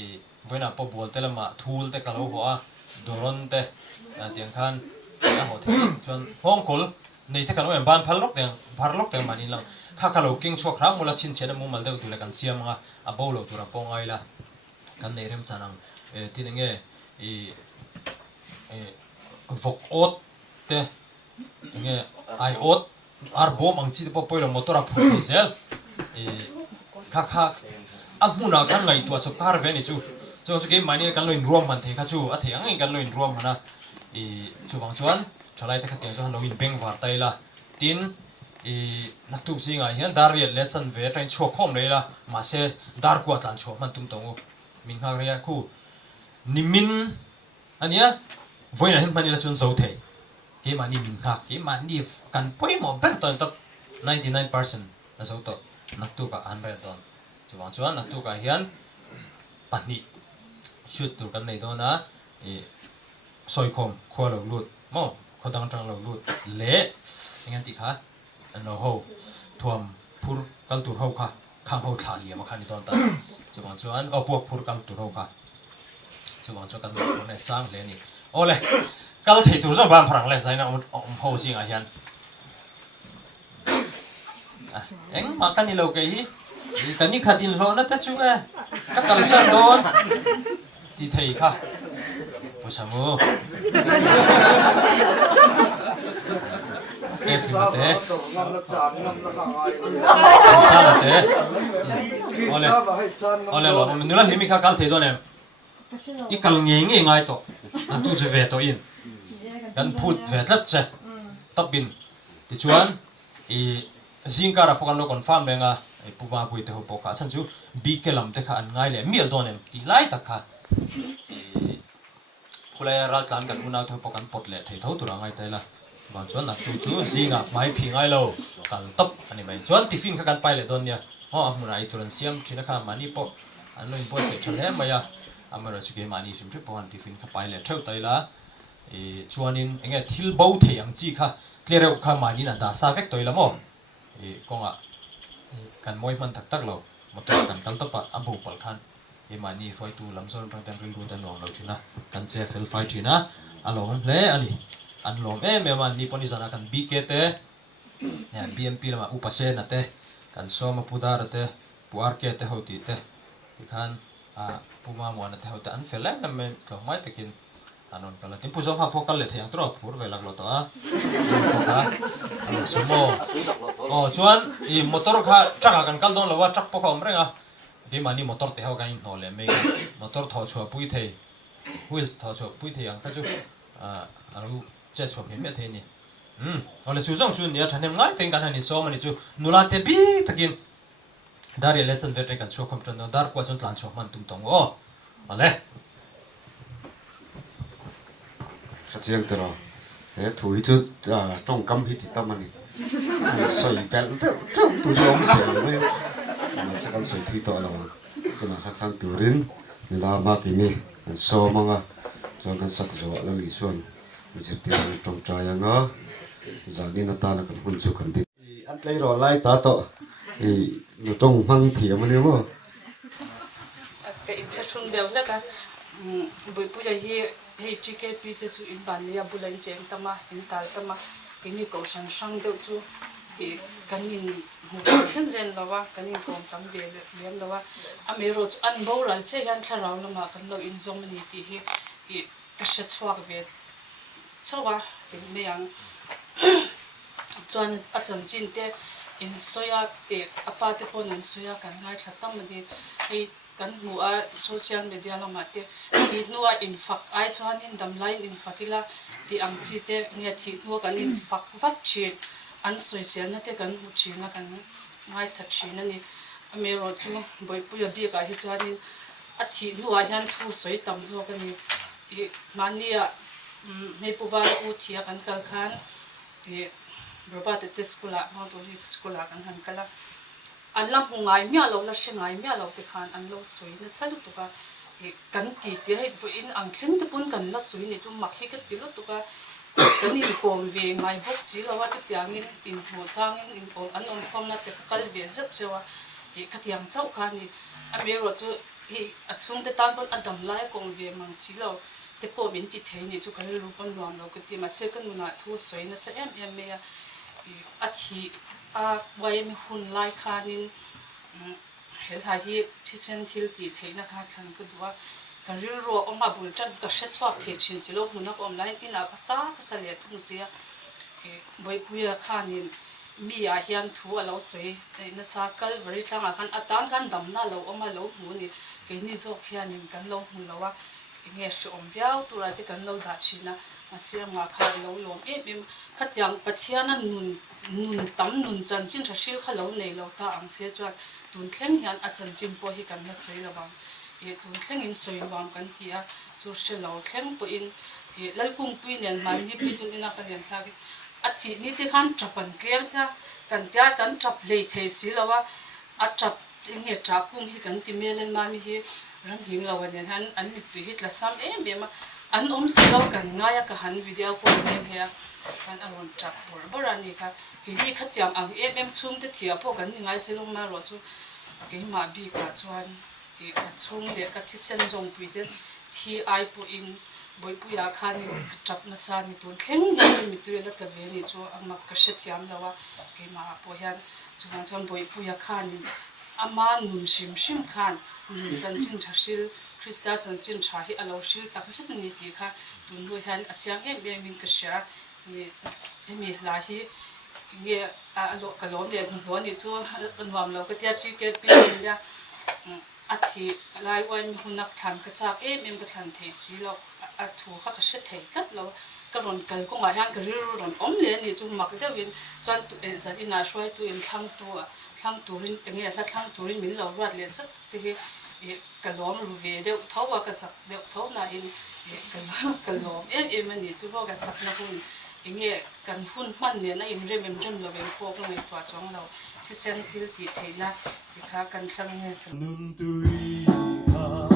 i voina po bol te lama thul te ka lo ho a doron te tiang khan a ho the chon hong kol nei te kan em ban phar lok te mani lang kha lo king chok ra mula chin chena mu mal de tu le kan siam nga a bo lo tu ra po ngai la kan nei rem chanang tinenge i vok ot te nge ai ot ar bom ang chi po poilo motora phu zel e kha amuna kan ngai tua chu kar ve ni chu chu ke mani kan loin ruam man the kha chu a the ang kan loin ruam hana e chu bang chuan thalai te kha te chu han loin beng war tai la tin e naktu singa hian darial lesson ve train chu khom leila ma se dar kwa tan chu man tum tong min ha ria khu nimin ania voina hin mani la chun zo the ke mani min ha ke mani kan poi mo ber ton top 99% na zo to naktu ka an re don chu bang chuan naktu ka hian pani shoot tu kan nei do na e soi khom kho lo lut mo kho dang tang lo lut le ngan ti kha an lo ho thuam phur kal tur ho kha khang ho thla li ma khan ni don ta chu bang chuan o pok phur kal tur ho kha chu bang chu kan mo ne sang le ni ole kal thei tur zang ban pharang le zaina ho jing a hian eng ma kan ni lo ke hi kan ni khatin lo na ta chu a ka kal san don ti thei kha pu samu e fi ma te sa ma te ole lo nu la ni mi kha kal thei don em i kal nge nge ngai to na tu se ve to in kan phut ve tlat che tapin ti chuan i zingkara pokan lo confirm lenga e puba pui te ho poka chan chu big kelam te kha an ngai le mil don em ti lai tak kha e kulaya ral kan kan una te pokan pot le thei tho tura ngai tai la ban chuan na chu zinga mai phi ngai lo kal top ani mai chuan tiffin kha kan pai le don nia ho amuna ai turan siam thina kha mani po an lo impo se thal he maya amara chu ke mani sim thri pokan tiffin kha pai le theu tai la e chuanin enge thil bo thei ang chi kha clear kha mani na da sa vek toila mo e konga kan moi man tak tak lo motor kan kal topa abu pal khan e mani roi tu lamzon tang tang ring du tan long lo thina kan che fel fight thina along hle ani an lom me man ni poni zana kan bk te ya bmp lama upase na te kan soma pudar te puar ke te hoti te khan a puma mo na te hoti an fel na me to mai tekin anon kala tin puzong ha pokal le thang tro phur velak lo to a sumo o chuan I motor kha traka kan kal don lawa trak poka omrenga ke mani motor te ho gain no le me motor tho chua pui thei wheels tho chua pui thei ang ka chu aru che chua me thei ni ole chu jong chu ni a thanem ngai teng kan hani so mani chu nula te bi takin dari lesson vetre kan chu khom tron dar kwa chon tlan chok man tum tong o ale chiang tero he thui chu trong kam hi ti tamani soi pel tu tu yom se le ma se kan soi thui to lo tu na kha khang turin la ma ki ni so manga chon kan sak zo lo li suan ni che ti trong tra ya nga zani na ta na kan hun chu kan ti an tlei ro lai ta to I no trong mang thi ma ni mo ke in chung del na ka bui pu ya hi hei GKP te chu in ban lia bulan cheng tama in tal tama kini ko sang sang de chu e kanin hu sen jen lawa kanin kom tam be lem lawa amero chu an boral che gan tharau lama kan lo in zong ni ti hi e ka sha chwak ve chawa ke me yang chuan a chan chin te in soya e apa te pon in soya kan ngai thatam ni ei kan mu a social media lama te thi nuwa in fak ai chuan in dam line in fakila ti ang chi te nge thi nu kan in fak vat chi an social na te kan mu chi na kan ngai that chi na ni amero chu boi pu ya bi ka hi chuan in a thi nuwa hian thu soi tam zo kan ni I mania me pu wa u thia kan kal khan ti robot te skula ma to hi skula kan han kala an lam ngai mia lo la shengai mia lo te khan an lo soi na salu to ka e kan ti te hai vo in ang thleng te pun kan la soi ni tu makhi ka ti lo to ka kan in kom ve mai box chi lo wa te tiang in ho chang in om an om khom na te kal ve zap chewa e ka tiang chau kha ni a me ro chu hi a chung te tan pon adam lai kom ve mang chi lo te ko min ti thei ni chu kan lu pon luam lo ka ti ma se kan na thu soi na sa em me a thi a wai mi hun lai khanin hel ha hi thisen thil ti theina kha thang ka duwa kan ril ro oma bul tan ka hre chuak the thin chilo huna ko online ina ka sa le thu sia boi puya khanin mi a hian thu alo soi na sa Calvary tlanga kan atan kan damna lo oma lo mu ni ke ni zo khianin kan lo mu lawa nge shi om viau tura te kan lo da china asia ma kha lo lom em khatyang pathiana nun tam nun chan chin thashil kha lo nei lo ta ang se chuan tun thleng hian a chan chin po hi kan na soi lawang tun thleng in soi wang kan tia chu she lo thleng po in lalkung pui nen man ni pi chun ina ka lian thagi athi ni te khan trapan klem sa kan tia kan trap lei thei si lawa a trap nge tra kung hi kan ti melen ma mi hi ram hing lawan nen han an mit tu hi tla sam ma an si lo kan nga ya ka han video ko nen he kan aron trap bor ani ka ki ni khatyam ang chum te thia po kan ni ngai selong ma ro chu ke ma bi ka chuan ka chung le ka thi sen jong pui te thi ai pu in boi pu ya khan ni trap na sa ni tun thleng ni mi tu la ta ve ni chu ang ma ka shethiam lawa ke ma po hian chuan boi pu ya khan ni ama nun shim khan nun chan chin thashil Krista chan chin tha hi alo shil tak sit ni ti kha tun lo hian achiang min ka sha ni emi la hi nge a lo ka lo ne lo ni chu nuam lo ka tia chi ke pi ya athi lai wan hunak than ka chak em ka than thei si lo a thu kha ka she thei kat lo ka ron kal ko ma hian ka ri ron om le ni chu mak de win chuan tu za ina shwai tu in thang tu rin nge la thang tu rin min lo rat le chat ti hi kalom ru ve de thawa ka sak de thaw na in kalom em ni chu bo ka sak na hun inge kan hun man ne na in rem lo ben ko ko mai kwa chong lo chi sen til ti theina ti kha kan thlang ne nun tui ha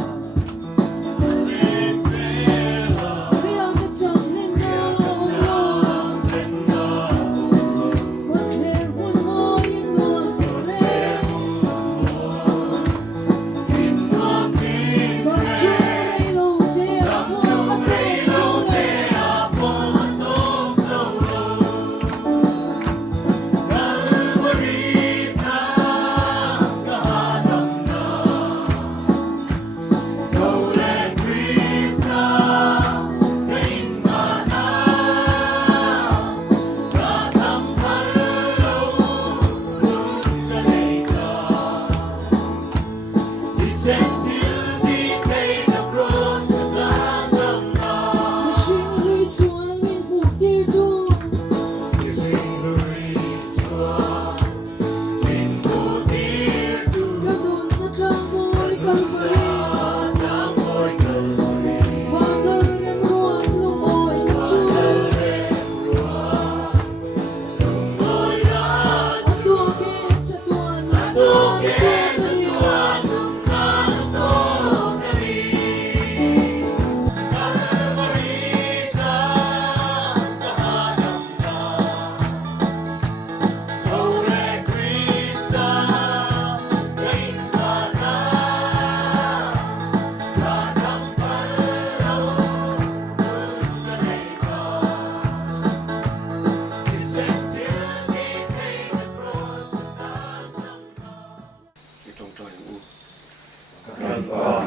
Kan ba,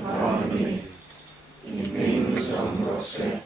Fami, in min som rose,